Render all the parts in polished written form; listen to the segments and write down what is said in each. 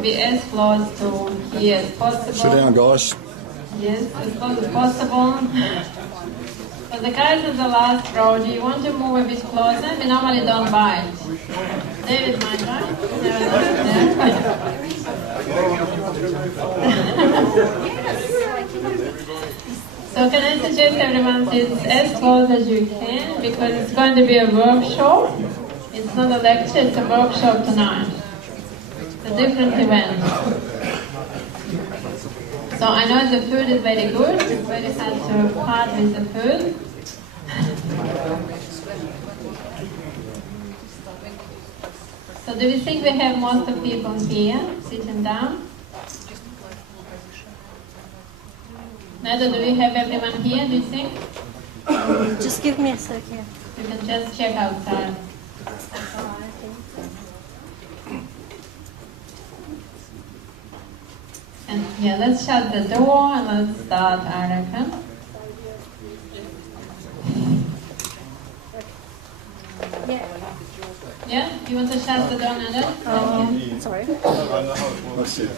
to be as close to here as possible. Sit down, guys. Yes, as close as possible. So the guys in the last row, do you want to move a bit closer? We normally don't bite. David might, right? So can I suggest everyone sits as close as you can, because it's going to be a workshop. It's not a lecture, it's a workshop tonight. It's a different event. So I know the food is very good. It's very hard to part with the food. So do we think we have most of people here sitting down? Neither do we have everyone here, do you think? Just give me a second. You can just check outside. And yeah, let's shut the door and let's start, I reckon. Yeah. Yeah? You want to shut the door, Nada? Sorry. That's it.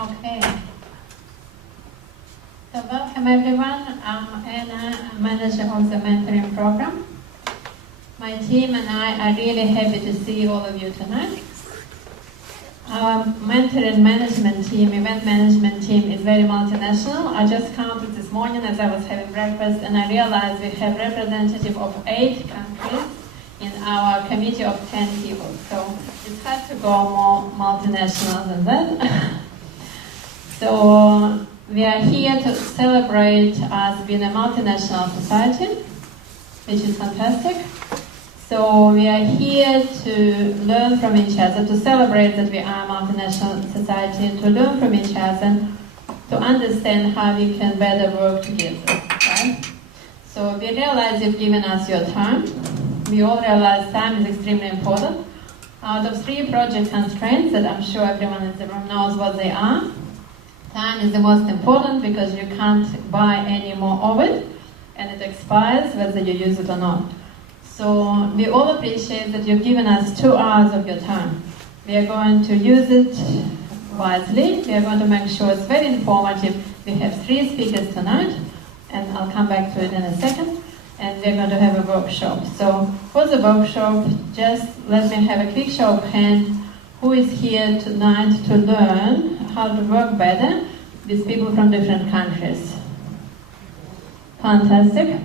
Okay. So welcome everyone. I'm Anna, I'm manager of the mentoring program. My team and I are really happy to see all of you tonight. Our mentoring management team, event management team is very multinational. I just counted this morning as I was having breakfast and I realized we have representative of 8 countries in our committee of 10 people. So it's hard to go more multinational than that. So we are here to celebrate us being a multinational society, which is fantastic. So we are here to learn from each other, to celebrate that we are a multinational society, and to learn from each other, to understand how we can better work together, right? So we realize you've given us your time. We all realize time is extremely important. Out of 3 project constraints that I'm sure everyone in the room knows what they are, time is the most important because you can't buy any more of it, and it expires whether you use it or not. So we all appreciate that you've given us 2 hours of your time. We are going to use it wisely. We are going to make sure it's very informative. We have 3 speakers tonight, and I'll come back to it in a second. And we're going to have a workshop. So for the workshop, just let me have a quick show of hands. Who is here tonight to learn how to work better with people from different countries? Fantastic.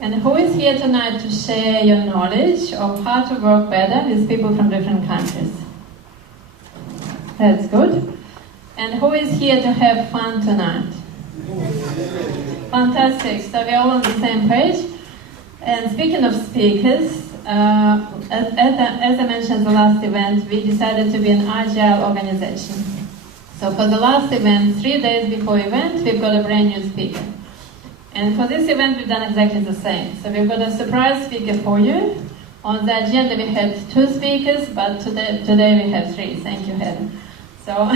And who is here tonight to share your knowledge of how to work better with people from different countries? That's good. And who is here to have fun tonight? Fantastic. So we're all on the same page. And speaking of speakers, as I mentioned the last event, we decided to be an agile organization. So for the last event, 3 days before event, we've got a brand new speaker. And for this event, we've done exactly the same. So we've got a surprise speaker for you. On the agenda, we had 2 speakers, but today we have 3. Thank you, Helen. So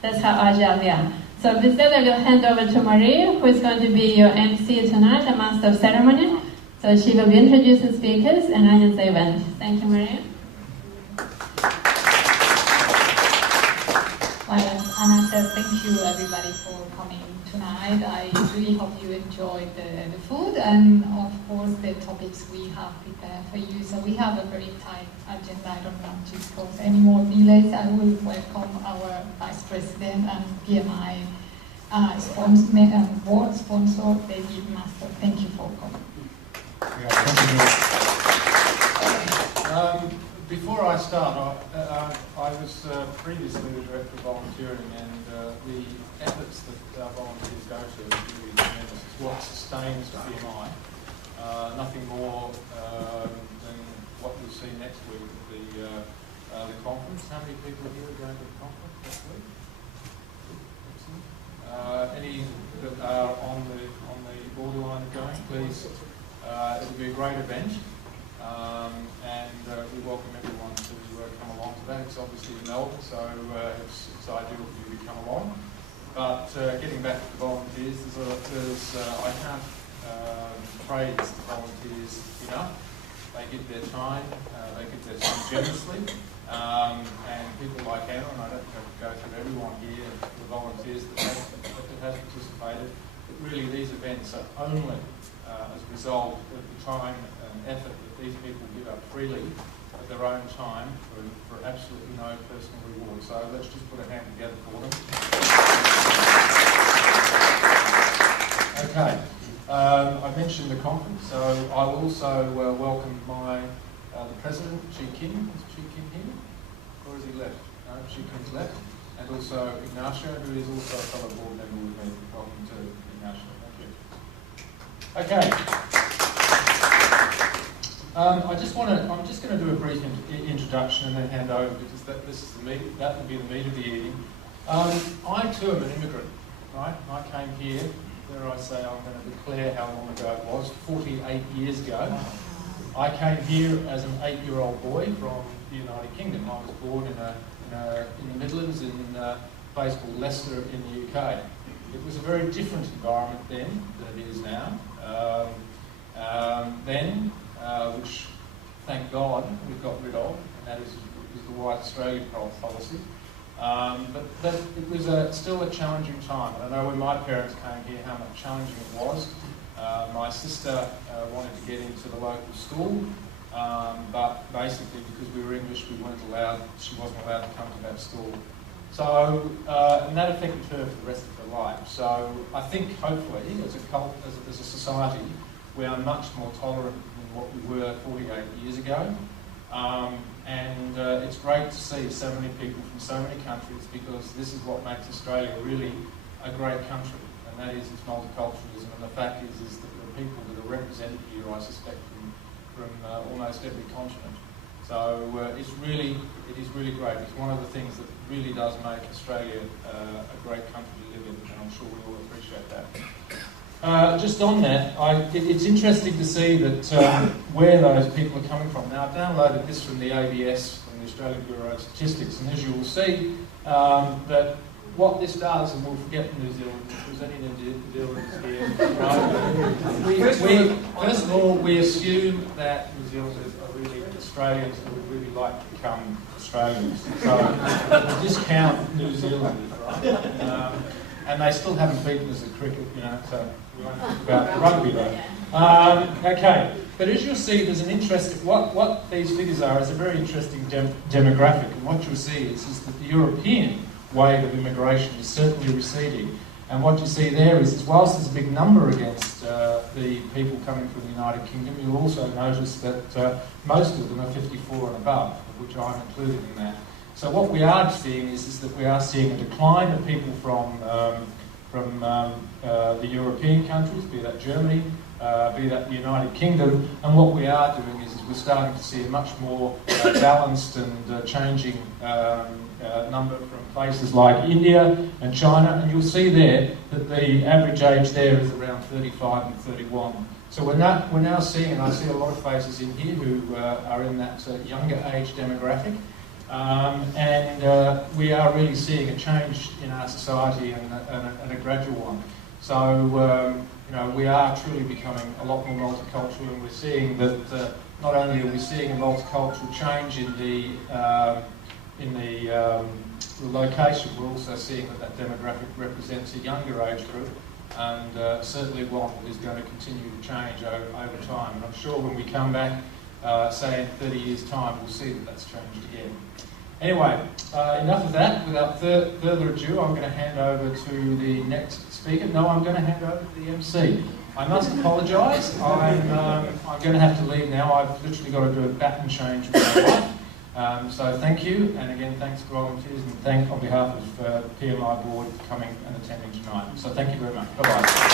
that's how agile we are. So with that, I will hand over to Maria, who is going to be your MC tonight, a master of ceremony. So she will be introducing speakers and running the event. Thank you, Maria. Well, as Anna said, thank you everybody for coming tonight. I really hope you enjoyed the food and of course the topics we have prepared for you. So we have a very tight agenda. I don't want to cause any more delays. I will welcome our Vice President and PMI board sponsor, David Master. Thank you for coming. Before I start, I was previously the Director of Volunteering, and the efforts that volunteers go to is really tremendous. It's what sustains PMI. Nothing more than what you'll see next week at the conference. How many people here are going to the conference next week? Any that are on the borderline of going, please. It'll be a great event, and we welcome everyone to come along to that. It's obviously in Melbourne, so it's ideal for you to come along. But getting back to the volunteers, I can't praise the volunteers enough. They give their time, generously, and people like Anna, and I don't have to go through everyone here, the volunteers that have participated, but really these events are only as a result of the time and effort that these people give up freely of their own time for absolutely no personal reward. So let's just put a hand together for them. Okay, I mentioned the conference, so I will also welcome the President, Chi Kim. Is Chi Kim here? Or is he left? No, Chi Kim's left. And also Ignacio, who is also a fellow board member with me. Welcome to Ignacio. Thank you. Okay. I'm just going to do a brief introduction and then hand over, because that will be the meat of the evening. I too am an immigrant, right? I came here, dare I say, I'm going to declare how long ago it was, 48 years ago. I came here as an 8-year-old boy from the United Kingdom. I was born in the Midlands in a place called Leicester in the UK. It was a very different environment then than it is now. Which, thank God, we've got rid of, and that is the White Australia policy. But it was still a challenging time. And I know when my parents came here how much challenging it was. My sister wanted to get into the local school, but basically because we were English, she wasn't allowed to come to that school. So, and that affected her for the rest of her life. So I think hopefully, as a society, we are much more tolerant than what we were 48 years ago. And it's great to see so many people from so many countries, because this is what makes Australia really a great country, and that is its multiculturalism. And the fact is that the people that are represented here, I suspect, from almost every continent. So it is really great. It's one of the things that really does make Australia a great country to live in, and I'm sure we all appreciate that. Just on that, it's interesting to see that where those people are coming from. Now, I've downloaded this from the ABS, from the Australian Bureau of Statistics, and as you will see, that what this does, and we'll forget New Zealand, if there's any New Zealanders here, right? First of all, we assume that New Zealanders are really Australians who would really like to become Australians. So we discount New Zealanders, right? And they still haven't beaten us at cricket, so we won't talk about rugby though. Okay, but as you'll see, there's an interesting, what these figures are is a very interesting demographic, and what you'll see is that the European wave of immigration is certainly receding. And what you see there is whilst there's a big number against the people coming from the United Kingdom, you'll also notice that most of them are 54 and above, of which I'm included in that. So what we are seeing is that we are seeing a decline of people from the European countries, be that Germany, be that the United Kingdom, and what we are doing is we're starting to see a much more balanced and changing number from places like India and China, and you'll see there that the average age there is around 35 and 31. So we're now seeing, and I see a lot of faces in here who are in that younger age demographic. And we are really seeing a change in our society and a gradual one. So, we are truly becoming a lot more multicultural, and we're seeing that not only are we seeing a multicultural change in the location, we're also seeing that demographic represents a younger age group, and certainly one that is going to continue to change over time. And I'm sure when we come back, say in 30 years' time, we'll see that that's changed again. Anyway, enough of that. Without further ado, I'm going to hand over to the next speaker. No, I'm going to hand over to the MC. I must apologise. I'm going to have to leave now. I've literally got to do a baton change with my wife. So thank you, and again, thanks to volunteers, and thank on behalf of the PMI board for coming and attending tonight. So thank you very much. Bye-bye.